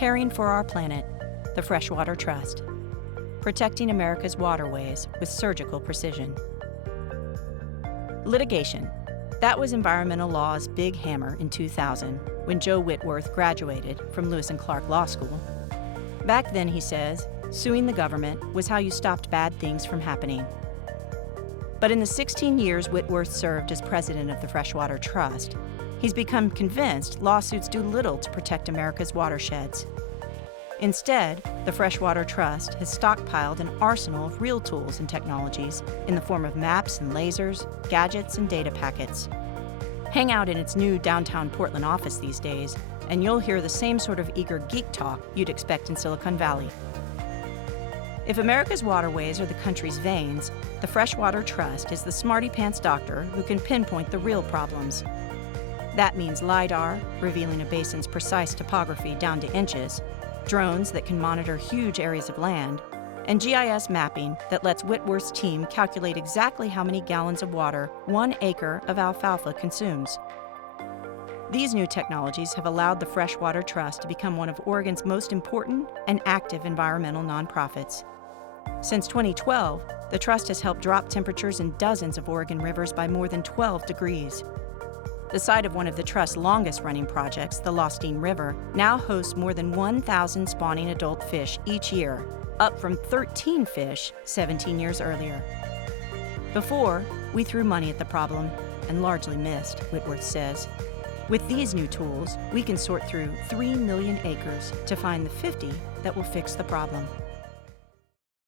caring for our planet, the Freshwater Trust, protecting America's waterways with surgical precision. Litigation. That was environmental law's big hammer in 2000 when Joe Whitworth graduated from Lewis and Clark Law School. Back then, he says, suing the government was how you stopped bad things from happening. But in the 16 years Whitworth served as president of the Freshwater Trust, he's become convinced lawsuits do little to protect America's watersheds. Instead, the Freshwater Trust has stockpiled an arsenal of real tools and technologies in the form of maps and lasers, gadgets and data packets. Hang out in its new downtown Portland office these days, and you'll hear the same sort of eager geek talk you'd expect in Silicon Valley. If America's waterways are the country's veins, the Freshwater Trust is the smarty-pants doctor who can pinpoint the real problems. That means LIDAR, revealing a basin's precise topography down to inches, drones that can monitor huge areas of land, and GIS mapping that lets Whitworth's team calculate exactly how many gallons of water 1 acre of alfalfa consumes. These new technologies have allowed the Freshwater Trust to become one of Oregon's most important and active environmental nonprofits. Since 2012, the Trust has helped drop temperatures in dozens of Oregon rivers by more than 12 degrees. The site of one of the Trust's longest-running projects, the Lostine River, now hosts more than 1,000 spawning adult fish each year, up from 13 fish 17 years earlier. Before, we threw money at the problem and largely missed, Whitworth says. With these new tools, we can sort through 3 million acres to find the 50 that will fix the problem.